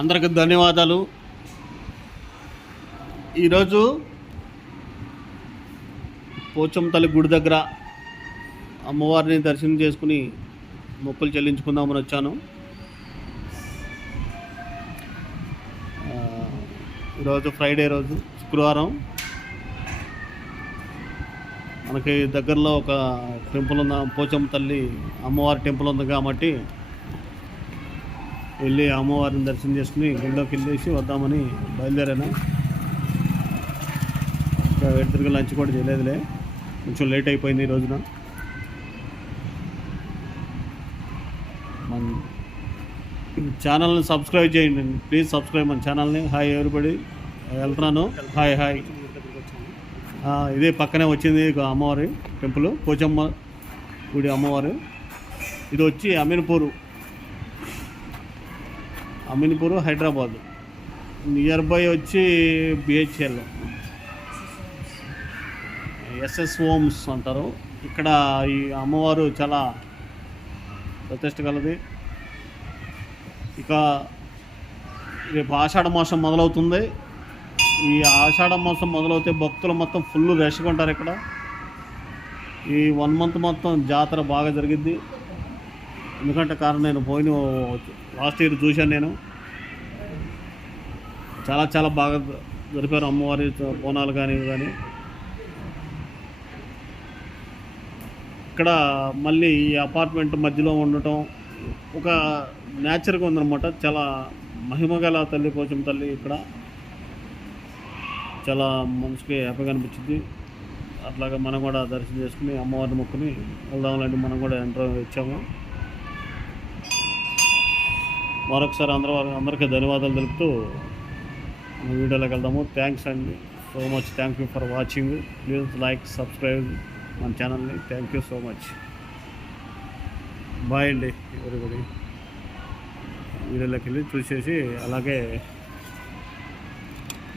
అందరికి ధన్యవాదాలు. ఈరోజు పోచమ్మ తల్లి గుడి దగ్గర అమ్మవారిని దర్శనం చేసుకుని మొక్కులు చెల్లించుకుందామని వచ్చాను. ఈరోజు ఫ్రైడే రోజు, శుక్రవారం. మనకి దగ్గరలో ఒక టెంపుల్ ఉన్న పోచమ్మ తల్లి అమ్మవారి టెంపుల్ ఉంది కాబట్టి వెళ్ళి అమ్మవారిని దర్శనం చేసుకుని గుడిలోకి వెళ్ళేసి వద్దామని బయలుదేరాను. ఇంకా తిరిగి లంచ్ కూడా చేయలేదులే, కొంచెం లేట్ అయిపోయింది ఈ రోజున. మన ఛానల్ని సబ్స్క్రైబ్ చేయండి, ప్లీజ్ సబ్స్క్రైబ్ మన ఛానల్ని. హాయ్ ఎవ్రీబడి, వెళ్తున్నాను. Hi hi. ఇదే పక్కనే వచ్చింది అమ్మవారి టెంపుల్, పోచమ్మ గుడి అమ్మవారు. ఇది వచ్చి అమీన్పూర్ హైదరాబాద్. నియర్ బై వచ్చి బిహెచ్ఎల్, ఎస్ఎస్ హోమ్స్ అంటారు. ఇక్కడ ఈ అమ్మవారు చాలా ప్రతిష్ట కలది. ఇక రేపు ఆషాఢ మాసం మొదలవుతుంది. ఈ ఆషాఢ మాసం మొదలవుతే భక్తులు మొత్తం ఫుల్ రష్గా ఉంటారు ఇక్కడ. ఈ 1 మంత్ మొత్తం జాతర బాగా జరిగిద్ది. ఎందుకంటే కారణం నేను లాస్ట్ ఇయర్ చూశాను. నేను చాలా బాగా జరిపారు అమ్మవారి బోనాలు కానీ ఇవి. ఇక్కడ మళ్ళీ ఈ అపార్ట్మెంట్ మధ్యలో ఉండటం ఒక నేచర్గా ఉందన్నమాట. చాలా మహిమగల తల్లి పోచమ్మ తల్లి. ఇక్కడ చాలా మనసుకి హ్యాపీగా అనిపించింది. అట్లాగా మనం కూడా దర్శనం చేసుకుని అమ్మవారిని మొక్కుని వెళ్దాంలాంటి మనం కూడా ఎంటర్ ఇచ్చాము. మరొకసారి అందరికీ ధన్యవాదాలు తెలుపుతూ వీడియోలోకి వెళ్దాము. థ్యాంక్స్ అండి so much. Thank you for watching. Please like, subscribe మన ఛానల్ని. Thank you so much. Bye అండి ఎవరిబడి. వీడియోలోకి వెళ్ళి చూసేసి అలాగే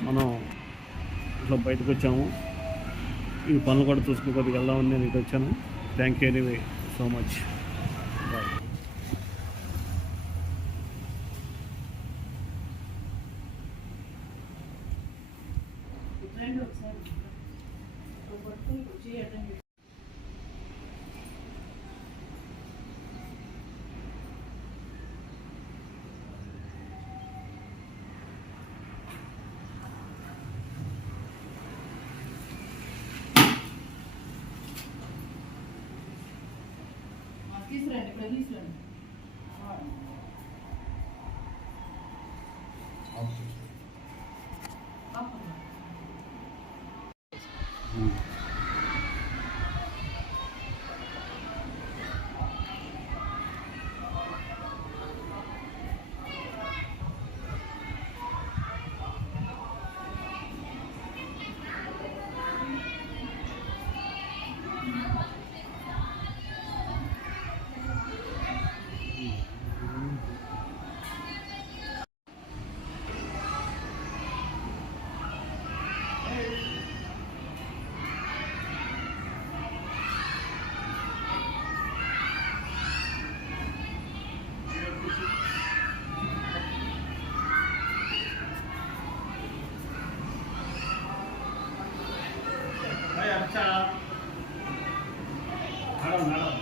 మనం ఇట్లా బయటకు వచ్చాము. ఈ పనులు కూడా చూసుకుని కొద్దిగా వెళ్దామని నేను ఇటు వచ్చాను. Thank you anyway so much. Bye. తీసుకురండి, ఇక్కడ తీసుకురండి. మేడం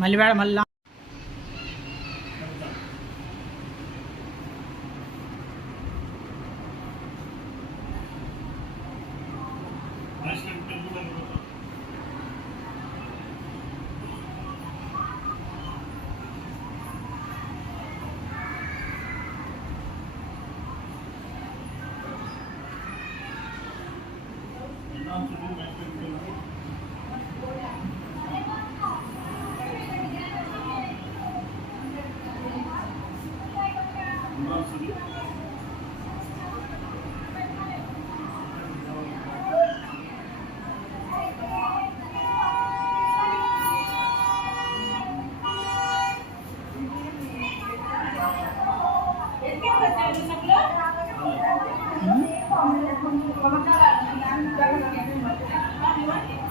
మళ్ళీ మళ్ళీ Thank you.